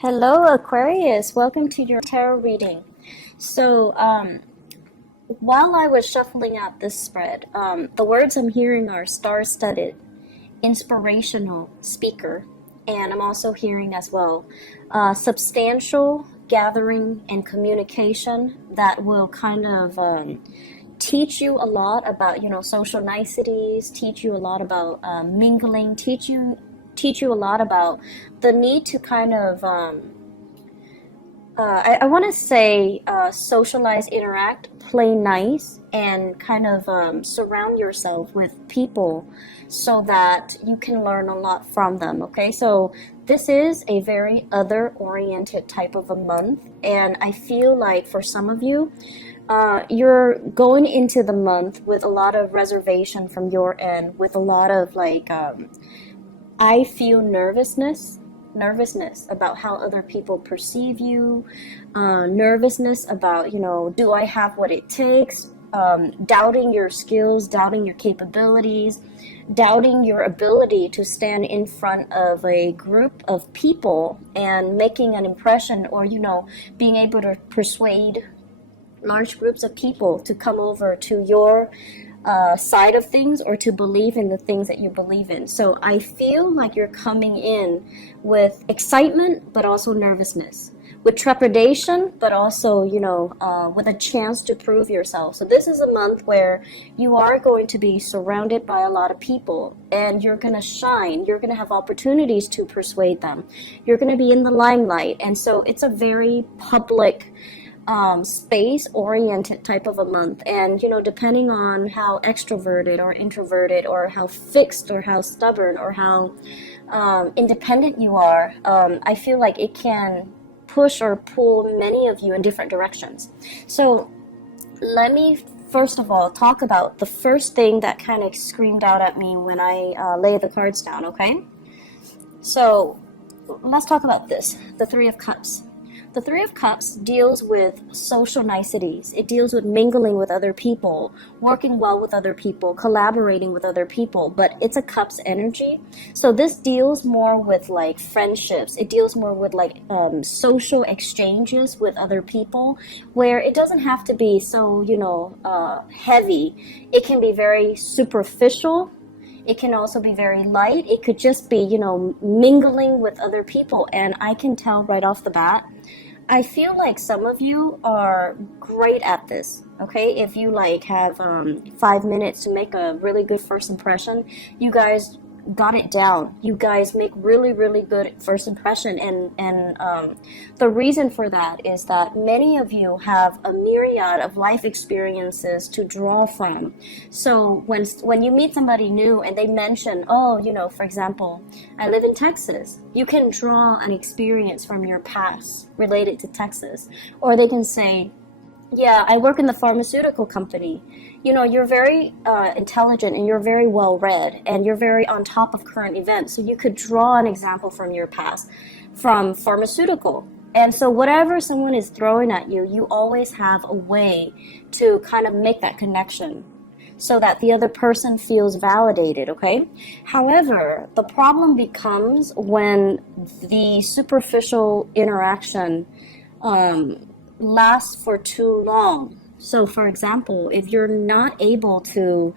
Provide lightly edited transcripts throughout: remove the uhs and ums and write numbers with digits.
Hello, Aquarius. Welcome to your tarot reading. So, while I was shuffling out this spread, the words I'm hearing are star-studded, inspirational, speaker, and I'm also hearing as well substantial gathering and communication that will kind of teach you a lot about, social niceties, teach you a lot about mingling, teach you a lot about the need to kind of I want to say socialize, interact, play nice, and kind of surround yourself with people so that you can learn a lot from them. Okay, so this is a very other-oriented type of a month, and I feel like for some of you, you're going into the month with a lot of reservation from your end, with a lot of like, I feel nervousness about how other people perceive you, nervousness about, do I have what it takes, doubting your skills, doubting your capabilities, doubting your ability to stand in front of a group of people and making an impression, or, being able to persuade large groups of people to come over to your side of things, or to believe in the things that you believe in. So I feel like you're coming in with excitement, but also nervousness, with trepidation, but also, with a chance to prove yourself. So this is a month where you are going to be surrounded by a lot of people, and you're going to shine. You're going to have opportunities to persuade them. You're going to be in the limelight. And so it's a very public space-oriented type of a month. And, depending on how extroverted or introverted, or how fixed or how stubborn or how independent you are, I feel like it can push or pull many of you in different directions. So let me first of all talk about the first thing that kind of screamed out at me when I lay the cards down, okay? So let's talk about this, the Three of Cups. The Three of Cups deals with social niceties. It deals with mingling with other people, working well with other people, collaborating with other people, but it's a Cups energy. So this deals more with like friendships. It deals more with like social exchanges with other people, where it doesn't have to be so, heavy. It can be very superficial. It can also be very light. It could just be, mingling with other people. And I can tell right off the bat, I feel like some of you are great at this, okay? If you like have 5 minutes to make a really good first impression, you guys got it down. You guys make really, really good first impression. And the reason for that is that many of you have a myriad of life experiences to draw from. So when you meet somebody new and they mention, oh, for example, I live in Texas, you can draw an experience from your past related to Texas. Or they can say, yeah, I work in the pharmaceutical company. You're very intelligent, and you're very well read, and you're very on top of current events. So you could draw an example from your past, from pharmaceutical. And so whatever someone is throwing at you, you always have a way to kind of make that connection so that the other person feels validated, okay? However, the problem becomes when the superficial interaction lasts for too long. So, for example, if you're not able to,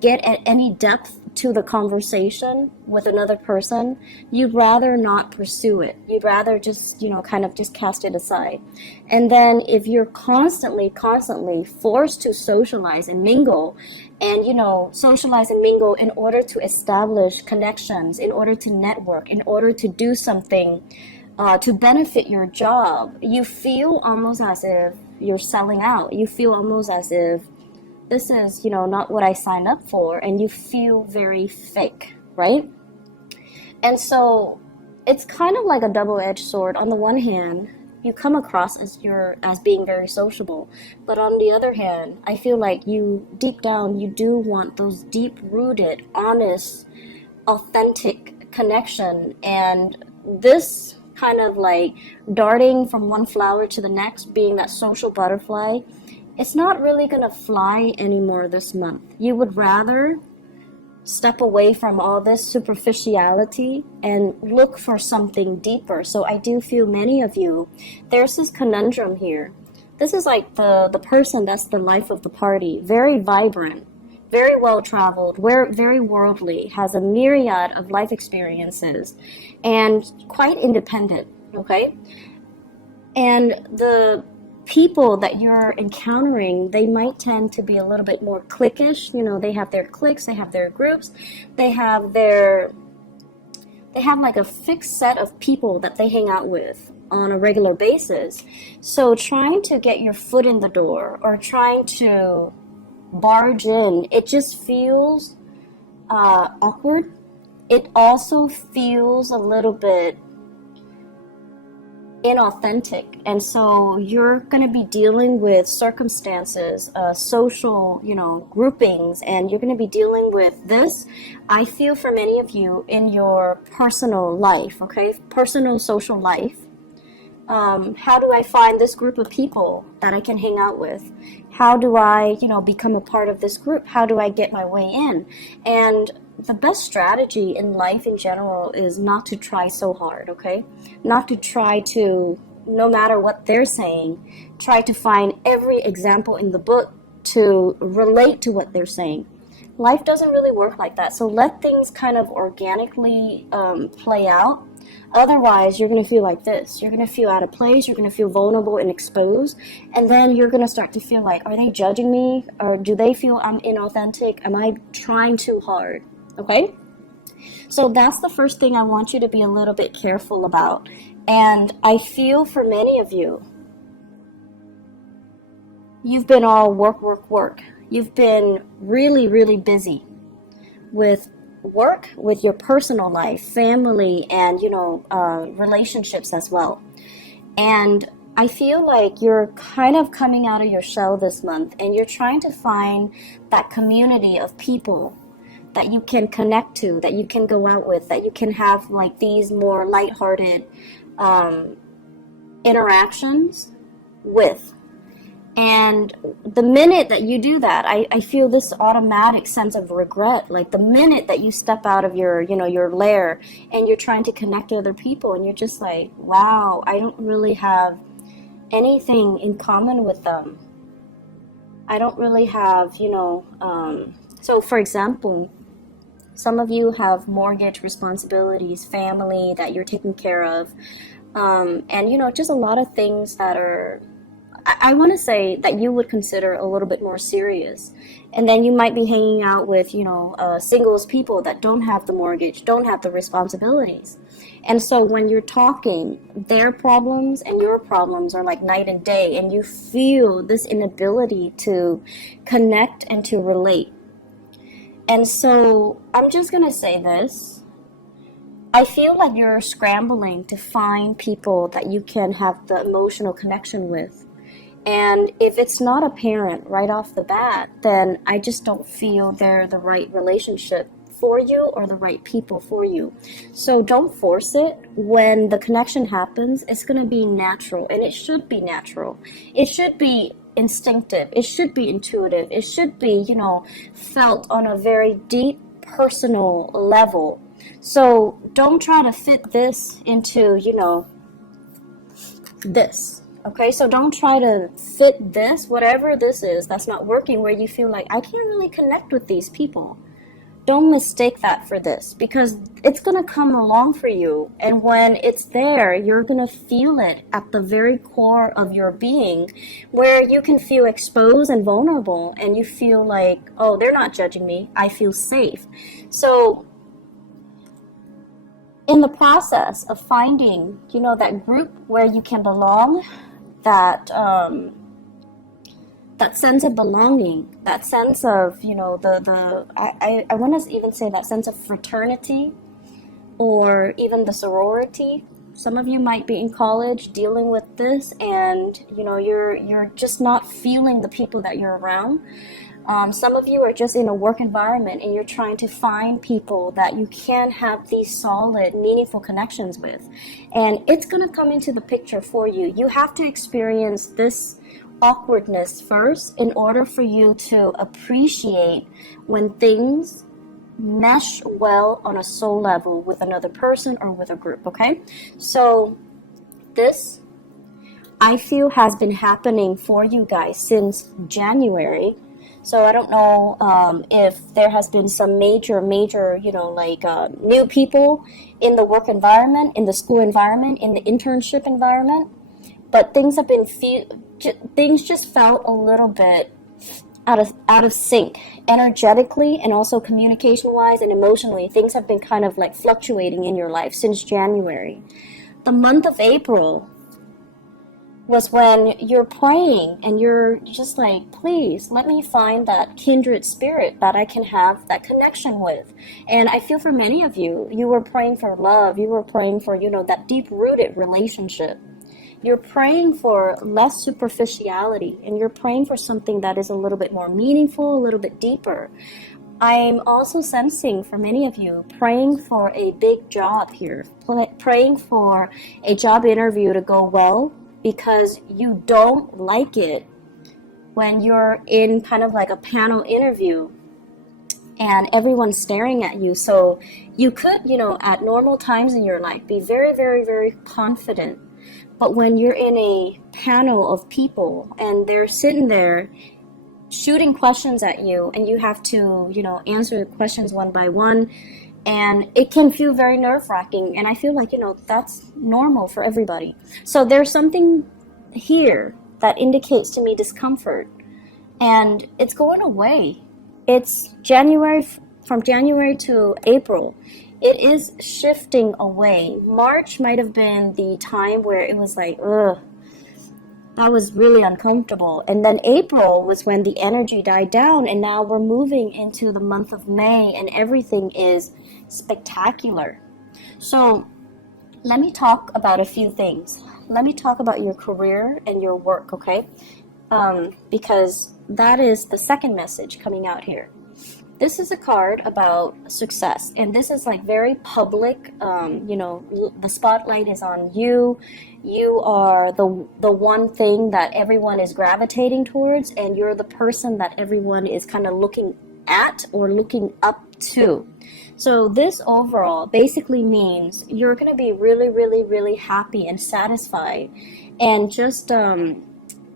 get at any depth to the conversation with another person, you'd rather not pursue it. You'd rather just, kind of just cast it aside. And then if you're constantly forced to socialize and mingle, and, socialize and mingle in order to establish connections, in order to network, in order to do something to benefit your job, you feel almost as if you're selling out. You feel almost as if this is, not what I signed up for, and you feel very fake, right? And so it's kind of like a double-edged sword. On the one hand, you come across as being very sociable, but on the other hand, I feel like you deep down, you do want those deep-rooted, honest, authentic connection. And this kind of like darting from one flower to the next, being that social butterfly, it's not really going to fly anymore this month. You would rather step away from all this superficiality and look for something deeper. So I do feel many of you, there's this conundrum here. This is like the person that's the life of the party, very vibrant, very well traveled, very worldly, has a myriad of life experiences, and quite independent, okay? And the people that you're encountering, they might tend to be a little bit more cliquish. You know, they have their cliques, they have their groups, they have like a fixed set of people that they hang out with on a regular basis. So trying to get your foot in the door or trying to barge in, it just feels awkward. It also feels a little bit inauthentic, and so you're going to be dealing with circumstances, social, groupings, and you're going to be dealing with this, I feel, for many of you in your personal life, okay, personal social life. How do I find this group of people that I can hang out with? How do I, become a part of this group? How do I get my way in? And the best strategy in life in general is not to try so hard, okay? Not to try to, no matter what they're saying, try to find every example in the book to relate to what they're saying. Life doesn't really work like that. So let things kind of organically play out. Otherwise, you're going to feel like this. You're going to feel out of place. You're going to feel vulnerable and exposed. And then you're going to start to feel like, are they judging me? Or do they feel I'm inauthentic? Am I trying too hard? Okay? So that's the first thing I want you to be a little bit careful about. And I feel for many of you, you've been all work. You've been really, really busy with work, with your personal life, family, and, relationships as well. And I feel like you're kind of coming out of your shell this month, and you're trying to find that community of people that you can connect to, that you can go out with, that you can have like these more lighthearted interactions with. And the minute that you do that, I feel this automatic sense of regret. Like the minute that you step out of your lair and you're trying to connect to other people, and you're just like, wow, I don't really have anything in common with them. I don't really have, so for example, some of you have mortgage responsibilities, family that you're taking care of, and, just a lot of things that are, I want to say that you would consider a little bit more serious. And then you might be hanging out with, singles people that don't have the mortgage, don't have the responsibilities. And so when you're talking, their problems and your problems are like night and day, and you feel this inability to connect and to relate. And so I'm just going to say this. I feel like you're scrambling to find people that you can have the emotional connection with. And if it's not apparent right off the bat, then I just don't feel they're the right relationship for you or the right people for you. So don't force it. When the connection happens, it's going to be natural, and it should be natural. It should be instinctive. It should be intuitive. It should be, felt on a very deep personal level. So don't try to fit this into, this. Okay, so don't try to fit this, whatever this is, that's not working, where you feel like, I can't really connect with these people. Don't mistake that for this, because it's going to come along for you. And when it's there, you're going to feel it at the very core of your being, where you can feel exposed and vulnerable, and you feel like, oh, they're not judging me. I feel safe. So in the process of finding, that group where you can belong, that sense of belonging, that sense of, I want to even say that sense of fraternity, or even the sorority. Some of you might be in college dealing with this, and, you're just not feeling the people that you're around. Some of you are just in a work environment, and you're trying to find people that you can have these solid, meaningful connections with. And it's going to come into the picture for you. You have to experience this awkwardness first in order for you to appreciate when things mesh well on a soul level with another person or with a group, okay? So this, I feel, has been happening for you guys since January. So I don't know if there has been some major, new people in the work environment, in the school environment, in the internship environment. But things have been, things just felt a little bit out of sync energetically, and also communication wise and emotionally. Things have been kind of like fluctuating in your life since January. The month of April was when you're praying and you're just like, please let me find that kindred spirit that I can have that connection with. And I feel for many of you, you were praying for love. You were praying for, that deep-rooted relationship. You're praying for less superficiality, and you're praying for something that is a little bit more meaningful, a little bit deeper. I'm also sensing for many of you praying for a big job here, praying for a job interview to go well, because you don't like it when you're in kind of like a panel interview and everyone's staring at you. So you could, at normal times in your life, be very, very, very confident. But when you're in a panel of people and they're sitting there shooting questions at you, and you have to, answer the questions one by one, and it can feel very nerve-wracking. And I feel like, that's normal for everybody. So there's something here that indicates to me discomfort, and it's going away. It's from January to April. It is shifting away. March might have been the time where it was like, ugh, that was really uncomfortable. And then April was when the energy died down, and now we're moving into the month of May, and everything is spectacular. So let me talk about a few things. Let me talk about your career and your work, okay? Because that is the second message coming out here. This is a card about success, and this is like very public. The spotlight is on you. You are the one thing that everyone is gravitating towards, and you're the person that everyone is kind of looking at or looking up to. So this overall basically means you're going to be really, really, really happy and satisfied, and just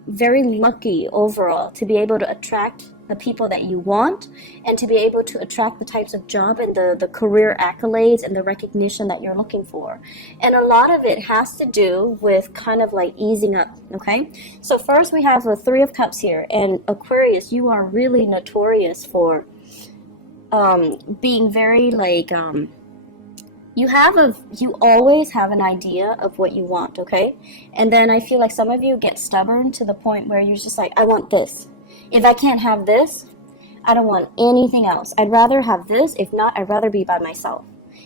very lucky overall to be able to attract the people that you want, and to be able to attract the types of job and the career accolades and the recognition that you're looking for. And a lot of it has to do with kind of like easing up, okay? So first we have the Three of Cups here, and Aquarius, you are really notorious for being very like, you always have an idea of what you want, okay? And then I feel like some of you get stubborn to the point where you're just like, I want this. If I can't have this, I don't want anything else. I'd rather have this. If not, I'd rather be by myself.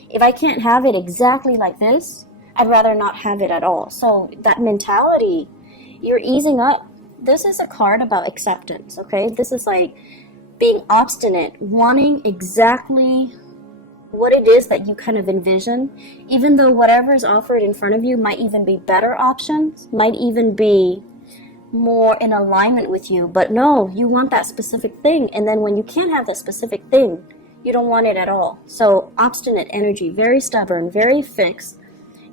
If I can't have it exactly like this, I'd rather not have it at all. So that mentality, you're easing up. This is a card about acceptance, okay? This is like being obstinate, wanting exactly what it is that you kind of envision, even though whatever is offered in front of you might even be better options, might even be more in alignment with you. But no, you want that specific thing, and then when you can't have that specific thing, you don't want it at all. So obstinate energy, very stubborn, very fixed,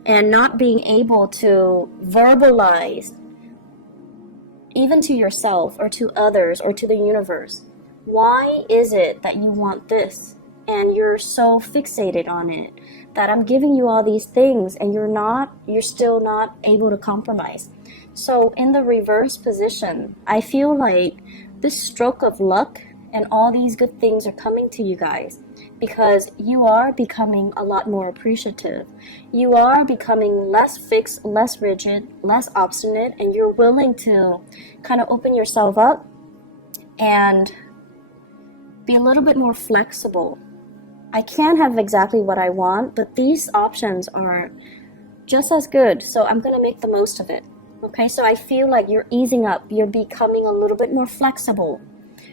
and not being able to verbalize even to yourself or to others or to the universe, why is it that you want this? And you're so fixated on it that I'm giving you all these things, and you're still not able to compromise. So in the reverse position, I feel like this stroke of luck and all these good things are coming to you guys, because you are becoming a lot more appreciative. You are becoming less fixed, less rigid, less obstinate, and you're willing to kind of open yourself up and be a little bit more flexible. I can't have exactly what I want, but these options are just as good, so I'm going to make the most of it. Okay, so I feel like you're easing up. You're becoming a little bit more flexible.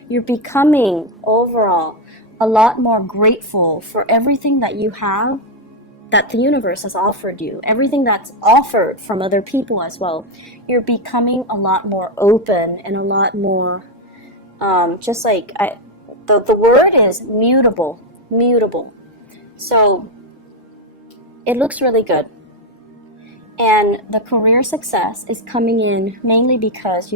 You're becoming, overall, a lot more grateful for everything that you have, that the universe has offered you, everything that's offered from other people as well. You're becoming a lot more open and a lot more, the word is mutable. mutable. So it looks really good. And the career success is coming in mainly because,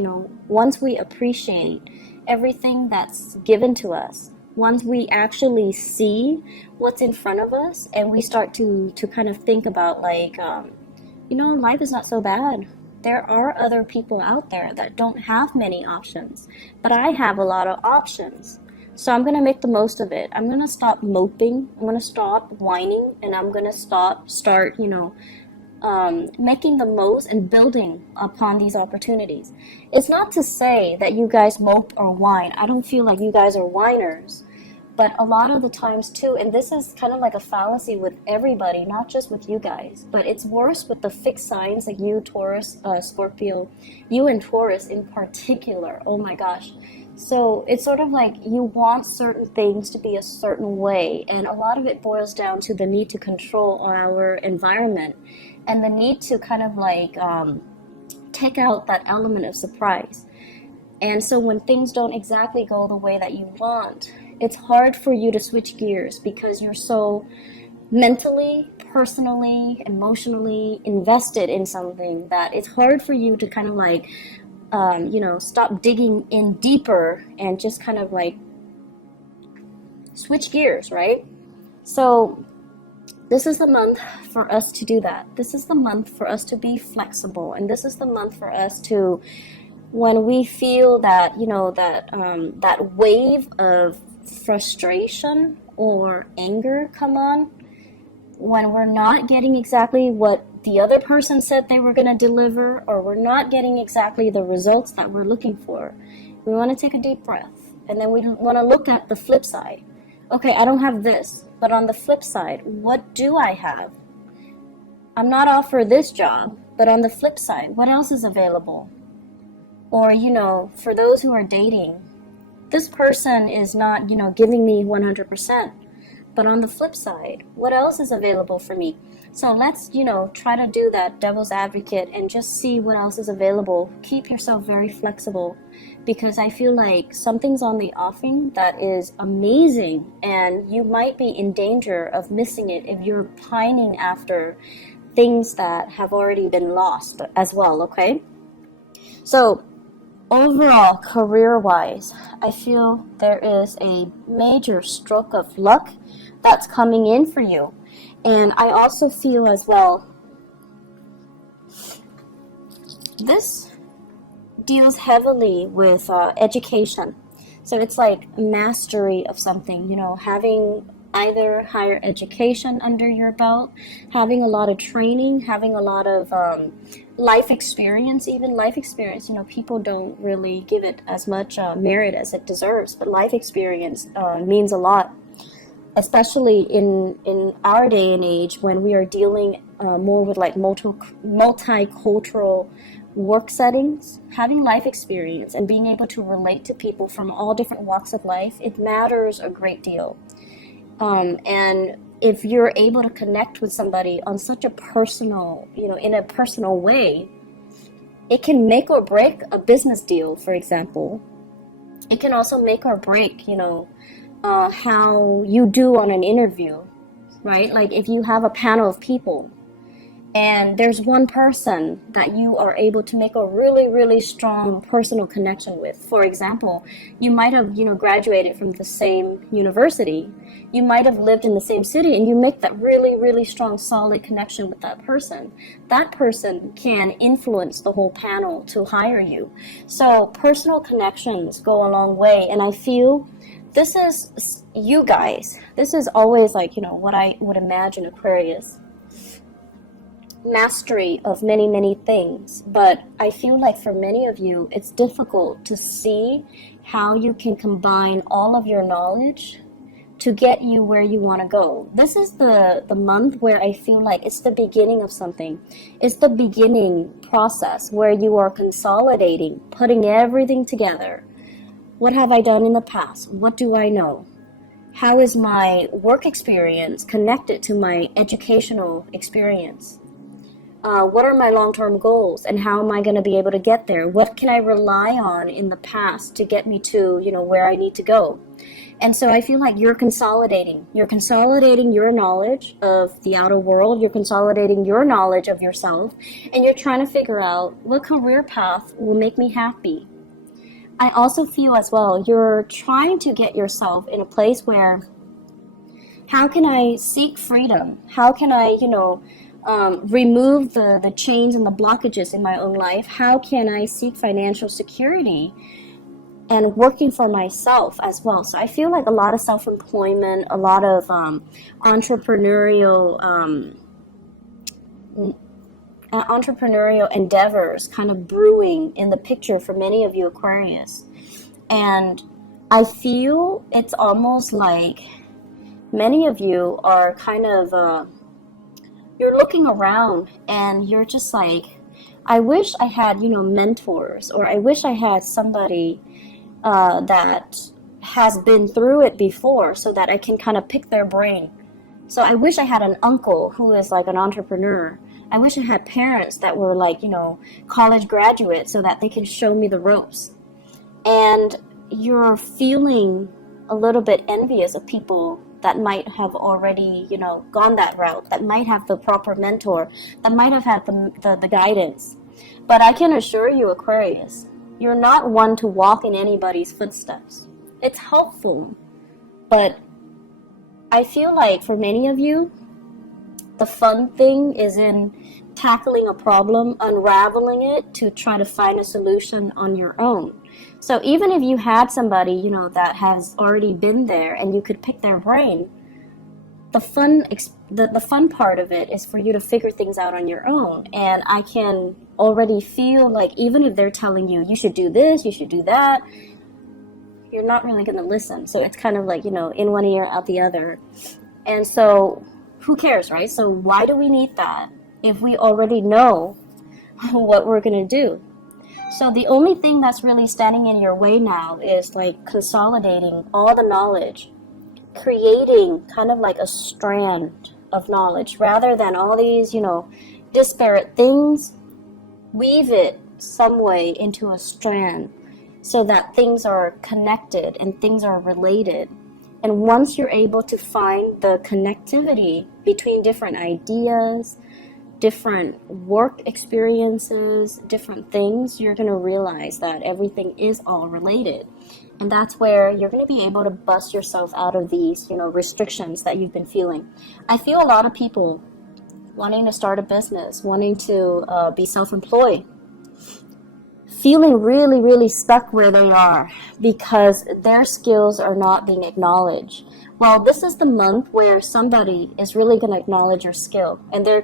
once we appreciate everything that's given to us, once we actually see what's in front of us and we start to kind of think about like, life is not so bad. There are other people out there that don't have many options, but I have a lot of options. So I'm going to make the most of it. I'm going to stop moping. I'm going to stop whining, and I'm going to start, making the most and building upon these opportunities. It's not to say that you guys mope or whine. I don't feel like you guys are whiners. But a lot of the times too, and this is kind of like a fallacy with everybody, not just with you guys, but it's worse with the fixed signs like you, Taurus, Scorpio, you and Taurus in particular. Oh my gosh. So it's sort of like you want certain things to be a certain way, and a lot of it boils down to the need to control our environment and the need to kind of like take out that element of surprise. And so when things don't exactly go the way that you want, it's hard for you to switch gears because you're so mentally, personally, emotionally invested in something that it's hard for you to kind of like, stop digging in deeper and just kind of like switch gears, right? So this is the month for us to do that. This is the month for us to be flexible. And this is the month for us to, when we feel that, that wave of frustration or anger come on, when we're not getting exactly what the other person said they were going to deliver, or we're not getting exactly the results that we're looking for, we want to take a deep breath. And then we want to look at the flip side. Okay, I don't have this, but on the flip side, what do I have? I'm not offered this job, but on the flip side, what else is available? Or, for those who are dating, this person is not, giving me 100%. But on the flip side, what else is available for me? So let's, try to do that devil's advocate and just see what else is available. Keep yourself very flexible, because I feel like something's on the offing that is amazing, and you might be in danger of missing it if you're pining after things that have already been lost as well, okay? So overall, career-wise, I feel there is a major stroke of luck that's coming in for you. And I also feel as well, this deals heavily with education. So it's like mastery of something, having either higher education under your belt, having a lot of training, having a lot of life experience. Even life experience, people don't really give it as much merit as it deserves, but life experience means a lot, especially in our day and age when we are dealing more with like multicultural work settings. Having life experience and being able to relate to people from all different walks of life, it matters a great deal. And if you're able to connect with somebody on such a personal, in a personal way, it can make or break a business deal, for example. It can also make or break, how you do on an interview, right? Like if you have a panel of people and there's one person that you are able to make a really, really strong personal connection with. For example, you might have, graduated from the same university. You might have lived in the same city, and you make that really, really strong, solid connection with that person. That person can influence the whole panel to hire you. So personal connections go a long way, and I feel this is, you guys, this is always like, what I would imagine Aquarius. Mastery of many, many things. But I feel like for many of you, it's difficult to see how you can combine all of your knowledge to get you where you want to go. This is the month where I feel like it's the beginning of something. It's the beginning process where you are consolidating, putting everything together. What have I done in the past? What do I know? How is my work experience connected to my educational experience? What are my long-term goals, and how am I going to be able to get there? What can I rely on in the past to get me to, where I need to go? And so I feel like you're consolidating. You're consolidating your knowledge of the outer world. You're consolidating your knowledge of yourself. And you're trying to figure out what career path will make me happy. I also feel as well, you're trying to get yourself in a place where, how can I seek freedom? How can I, remove the chains and the blockages in my own life? How can I seek financial security and working for myself as well? So I feel like a lot of self-employment, a lot of entrepreneurial endeavors kind of brewing in the picture for many of you Aquarius. And I feel it's almost like many of you are kind of, you're looking around and you're just like, I wish I had, mentors, or I wish I had somebody that has been through it before so that I can kind of pick their brain. So I wish I had an uncle who is like an entrepreneur. I wish I had parents that were like, college graduates so that they can show me the ropes. And you're feeling a little bit envious of people that might have already, gone that route, that might have the proper mentor, that might have had the guidance. But I can assure you, Aquarius, you're not one to walk in anybody's footsteps. It's helpful, but I feel like for many of you, the fun thing is in tackling a problem, unraveling it to try to find a solution on your own. So even if you had somebody, that has already been there and you could pick their brain, the fun part of it is for you to figure things out on your own. And I can already feel like even if they're telling you, you should do this, you should do that, you're not really going to listen. So it's kind of like, in one ear, out the other. And so who cares, right? So why do we need that if we already know what we're going to do? So the only thing that's really standing in your way now is like consolidating all the knowledge, creating kind of like a strand of knowledge rather than all these, disparate things. Weave it some way into a strand so that things are connected and things are related. And once you're able to find the connectivity between different ideas, different work experiences, different things, you're going to realize that everything is all related. And that's where you're going to be able to bust yourself out of these, restrictions that you've been feeling. I feel a lot of people wanting to start a business, wanting to be self-employed, feeling really, really stuck where they are because their skills are not being acknowledged. Well, this is the month where somebody is really going to acknowledge your skill, and they're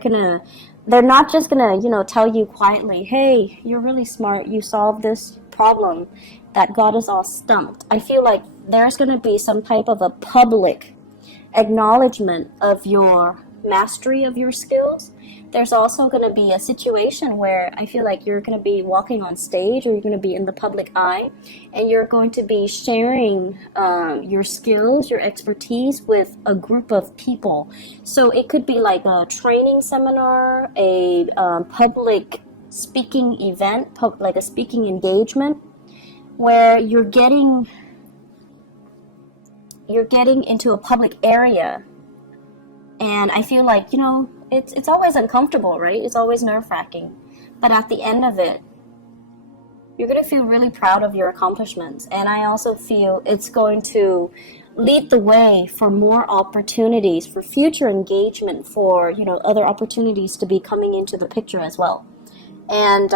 not just going to, tell you quietly, hey, you're really smart, you solved this problem that got us all stumped. I feel like there's going to be some type of a public acknowledgement of your mastery of your skills. There's also going to be a situation where I feel like you're going to be walking on stage, or you're going to be in the public eye, and you're going to be sharing your skills, your expertise with a group of people. So it could be like a training seminar, a public speaking event, like a speaking engagement, where you're getting into a public area. And I feel like, it's always uncomfortable, right? It's always nerve-wracking. But at the end of it, you're going to feel really proud of your accomplishments. And I also feel it's going to lead the way for more opportunities, for future engagement, for, other opportunities to be coming into the picture as well. And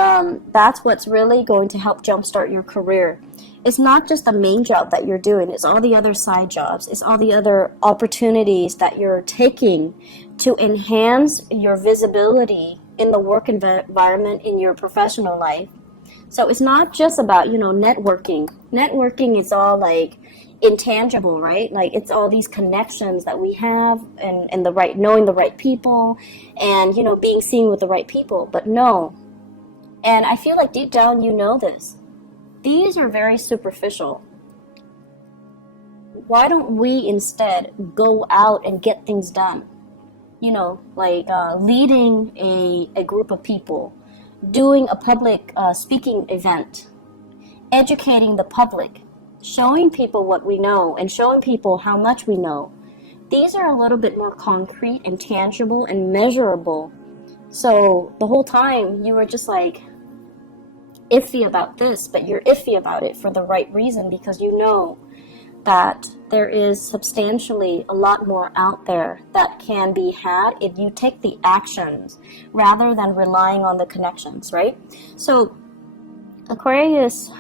that's what's really going to help jumpstart your career. It's not just the main job that you're doing, it's all the other side jobs, it's all the other opportunities that you're taking to enhance your visibility in the work environment, in your professional life. So it's not just about, networking. Networking is all like intangible, right? Like it's all these connections that we have and knowing the right people and, being seen with the right people. But no. And I feel like deep down you know this. These are very superficial. Why don't we instead go out and get things done? Leading a group of people, doing a public speaking event, educating the public, showing people what we know and showing people how much we know. These are a little bit more concrete and tangible and measurable. So the whole time you were just like iffy about this, but you're iffy about it for the right reason, because you know that there is substantially a lot more out there that can be had if you take the actions rather than relying on the connections, right? So Aquarius,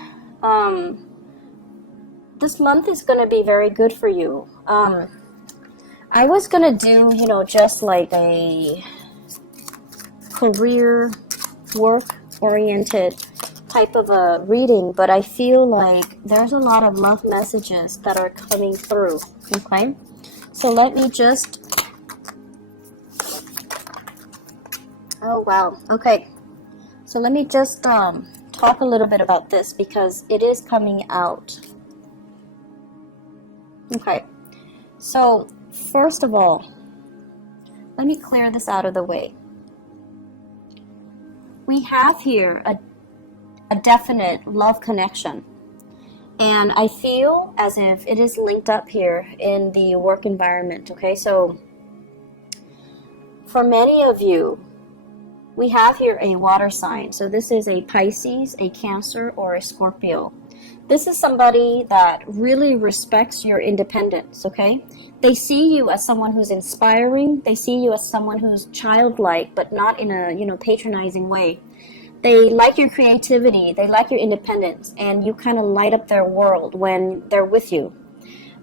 this month is going to be very good for you. I was going to do, just like a career work oriented type of a reading, but I feel like there's a lot of love messages that are coming through. Okay, so let me just, oh wow, okay, so let me just talk a little bit about this because it is coming out. Okay, so first of all, let me clear this out of the way. We have here a definite love connection, and I feel as if it is linked up here in the work environment. Okay, so for many of you, we have here a water sign. So this is a Pisces, a Cancer, or a Scorpio. This is somebody that really respects your independence, okay? They see you as someone who's inspiring. They see you as someone who's childlike, but not in a, patronizing way. They like your creativity, they like your independence, and you kind of light up their world when they're with you.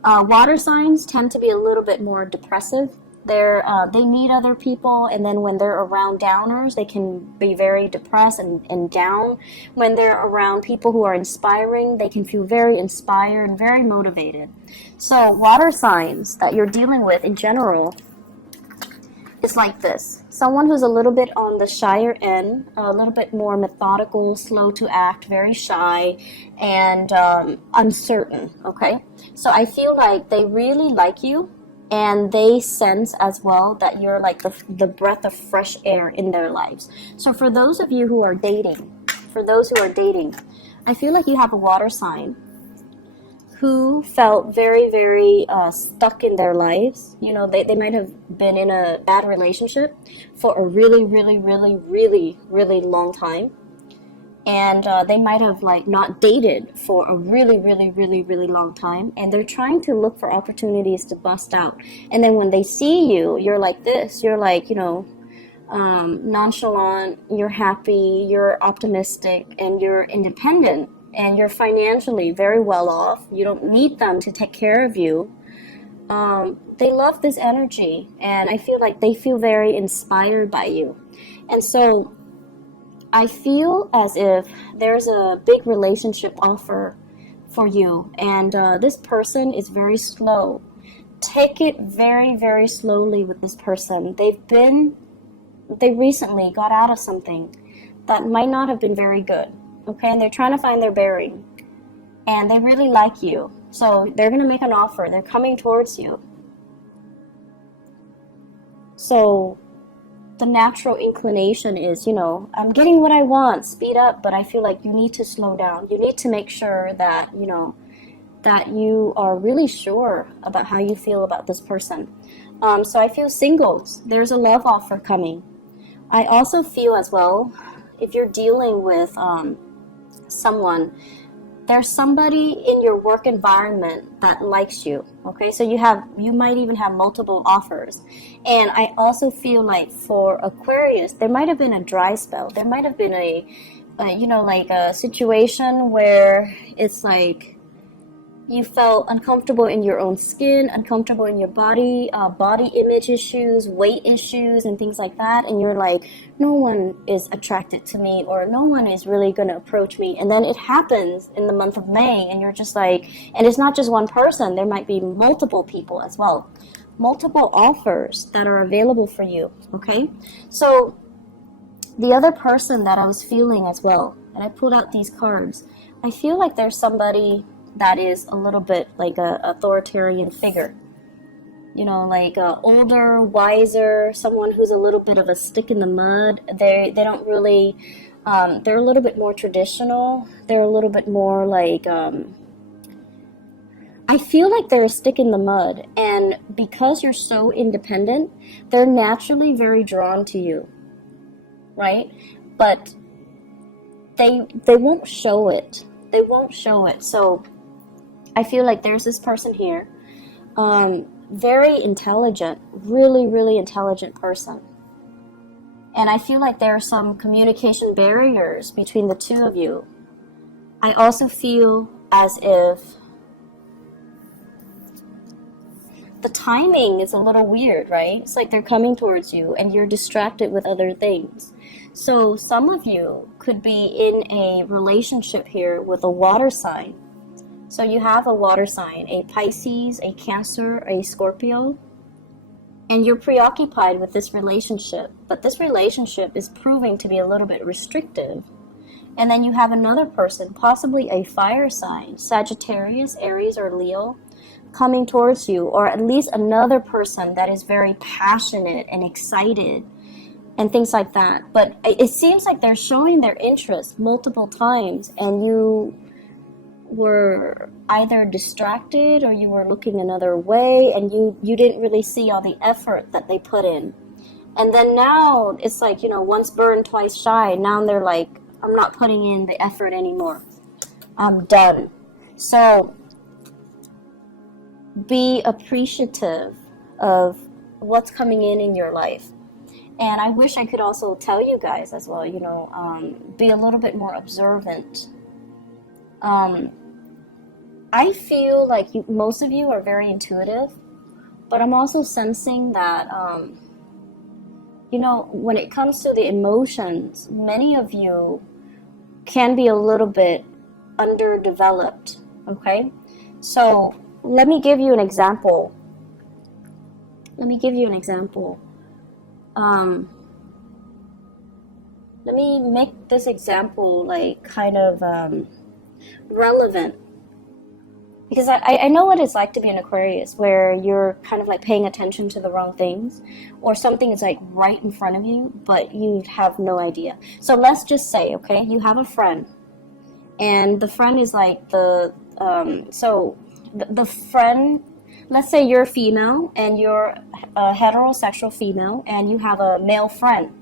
Water signs tend to be a little bit more depressive. They meet other people, and then when they're around downers, they can be very depressed and down. When they're around people who are inspiring, they can feel very inspired and very motivated. So water signs that you're dealing with in general is like this. Someone who's a little bit on the shyer end, a little bit more methodical, slow to act, very shy, and uncertain, okay? So I feel like they really like you, and they sense as well that you're like the breath of fresh air in their lives. So for those of you who are dating, I feel like you have a water sign who felt very, very stuck in their lives. They might have been in a bad relationship for a really, really, really, really, really long time. And they might have not dated for a really, really, really, really long time. And they're trying to look for opportunities to bust out. And then when they see you, you're like this. You're like, nonchalant, you're happy, you're optimistic, and you're independent. And you're financially very well off. You don't need them to take care of you. They love this energy, and I feel like they feel very inspired by you. And so I feel as if there's a big relationship offer for you, and this person is very slow. Take it very, very slowly with this person. They recently got out of something that might not have been very good. Okay, and they're trying to find their bearing, and they really like you, so they're going to make an offer. They're coming towards you. So the natural inclination is, I'm getting what I want, speed up, but I feel like you need to slow down. You need to make sure that, that you are really sure about how you feel about this person. So I feel singles. There's a love offer coming. I also feel as well, if you're dealing with someone, there's somebody in your work environment that likes you. Okay, so you might even have multiple offers. And I also feel like for Aquarius, there might have been a dry spell. There might have been a situation where it's like you felt uncomfortable in your own skin, uncomfortable in your body, body image issues, weight issues, and things like that. And you're like, no one is attracted to me, or no one is really going to approach me. And then it happens in the month of May, and you're just like, and it's not just one person. There might be multiple people as well. Multiple offers that are available for you, okay? So the other person that I was feeling as well, and I pulled out these cards, I feel like there's somebody that is a little bit like a authoritarian figure, like older, wiser, someone who's a little bit of a stick in the mud. They don't really, they're a little bit more traditional. They're a little bit more like I feel like they're a stick in the mud, and because you're so independent, they're naturally very drawn to you, right? But they won't show it. They won't show it. So I feel like there's this person here, very intelligent, really, really intelligent person. And I feel like there are some communication barriers between the two of you. I also feel as if the timing is a little weird, right? It's like they're coming towards you and you're distracted with other things. So some of you could be in a relationship here with a water sign. So you have a water sign, a Pisces, a Cancer, a Scorpio, and you're preoccupied with this relationship. But this relationship is proving to be a little bit restrictive. And then you have another person, possibly a fire sign, Sagittarius, Aries, or Leo, coming towards you, or at least another person that is very passionate and excited and things like that. But it seems like they're showing their interest multiple times, and you were either distracted or you were looking another way, and you didn't really see all the effort that they put in. And then now it's like, once burned, twice shy. Now they're like, I'm not putting in the effort anymore. I'm done. So be appreciative of what's coming in your life. And I wish I could also tell you guys as well, be a little bit more observant. I feel like most of you are very intuitive, but I'm also sensing that, when it comes to the emotions, many of you can be a little bit underdeveloped, okay? So let me give you an example. Let me make this example like kind of relevant, because I know what it's like to be an Aquarius, where you're kind of like paying attention to the wrong things, or something is like right in front of you, but you have no idea. So let's just say, okay, you have a friend, and the friend is like the friend, let's say you're female and you're a heterosexual female and you have a male friend.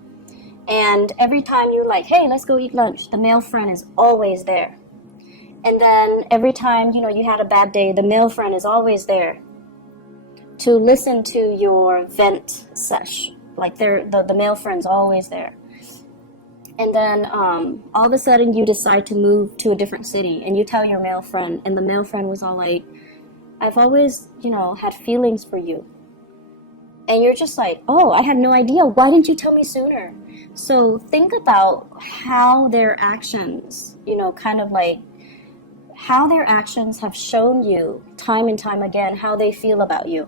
And every time you're like, hey, let's go eat lunch, the male friend is always there. And then every time, you had a bad day, the male friend is always there to listen to your vent sesh. Like the male friend's always there. And then all of a sudden you decide to move to a different city, and you tell your male friend, and the male friend was all like, I've always, had feelings for you. And you're just like, oh, I had no idea. Why didn't you tell me sooner? So think about how their actions, kind of like how their actions have shown you time and time again how they feel about you.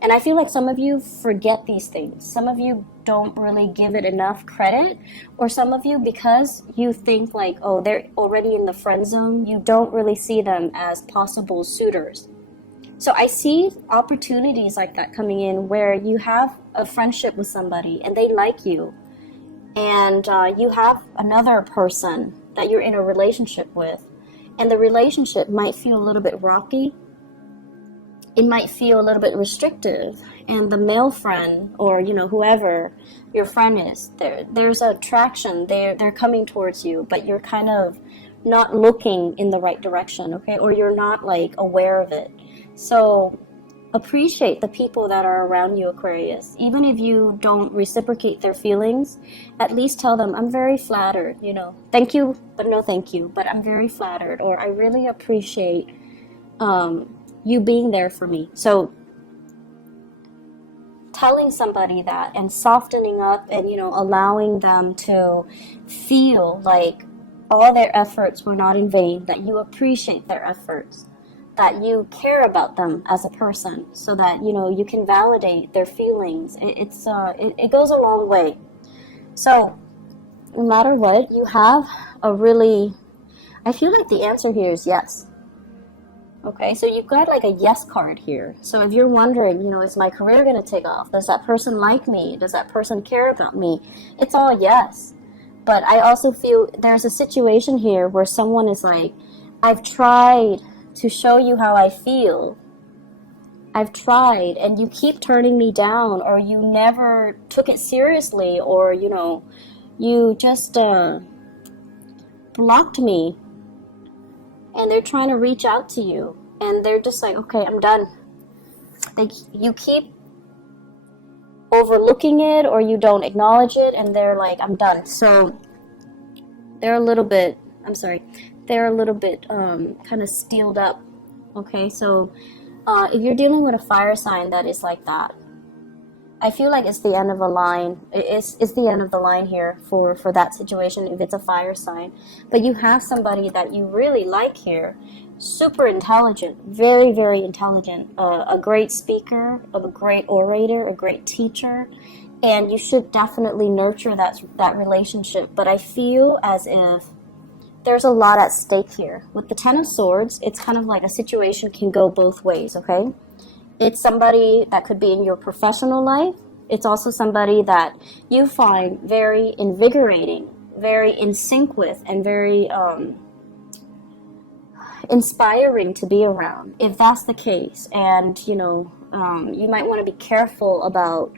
And I feel like some of you forget these things. Some of you don't really give it enough credit, or some of you, because you think like, oh, they're already in the friend zone, you don't really see them as possible suitors. So I see opportunities like that coming in, where you have a friendship with somebody and they like you, and you have another person that you're in a relationship with, and the relationship might feel a little bit rocky. It might feel a little bit restrictive, and the male friend, or whoever your friend is, there's attraction. They're coming towards you, but you're kind of not looking in the right direction, okay? Or you're not like aware of it. So appreciate the people that are around you, Aquarius. Even if you don't reciprocate their feelings, at least tell them, I'm very flattered, thank you, but no thank you, but I'm very flattered, or I really appreciate you being there for me. So telling somebody that and softening up and, allowing them to feel like all their efforts were not in vain, that you appreciate their efforts, that you care about them as a person, so that, you can validate their feelings. It goes a long way. So no matter what, you have I feel like the answer here is yes. Okay, so you've got like a yes card here. So if you're wondering, is my career going to take off? Does that person like me? Does that person care about me? It's all yes. But I also feel there's a situation here where someone is like, I've tried to show you how I feel. I've tried, and you keep turning me down, or you never took it seriously, or, you know, you just blocked me. And they're trying to reach out to you, and they're just like, okay, I'm done. You keep overlooking it, or you don't acknowledge it, and they're like, I'm done. So they're a little bit, kind of steeled up. Okay, so if you're dealing with a fire sign that is like that, I feel like it's the end of a line. It's the end of the line here for that situation if it's a fire sign. But you have somebody that you really like here, super intelligent, very, very intelligent, a great speaker, a great orator, a great teacher, and you should definitely nurture that relationship. But I feel as if there's a lot at stake here. With the Ten of Swords, it's kind of like a situation can go both ways, okay? It's somebody that could be in your professional life. It's also somebody that you find very invigorating, very in sync with, and very inspiring to be around, if that's the case. And, you know, you might want to be careful about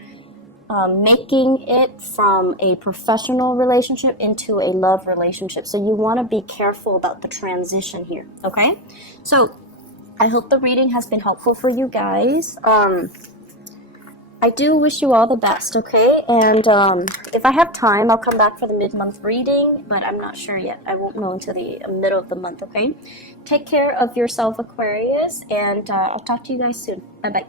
making it from a professional relationship into a love relationship. So you want to be careful about the transition here, okay? So I hope the reading has been helpful for you guys. I do wish you all the best, okay? And if I have time, I'll come back for the mid-month reading, but I'm not sure yet. I won't know until the middle of the month, okay? Take care of yourself, Aquarius, and I'll talk to you guys soon. Bye-bye.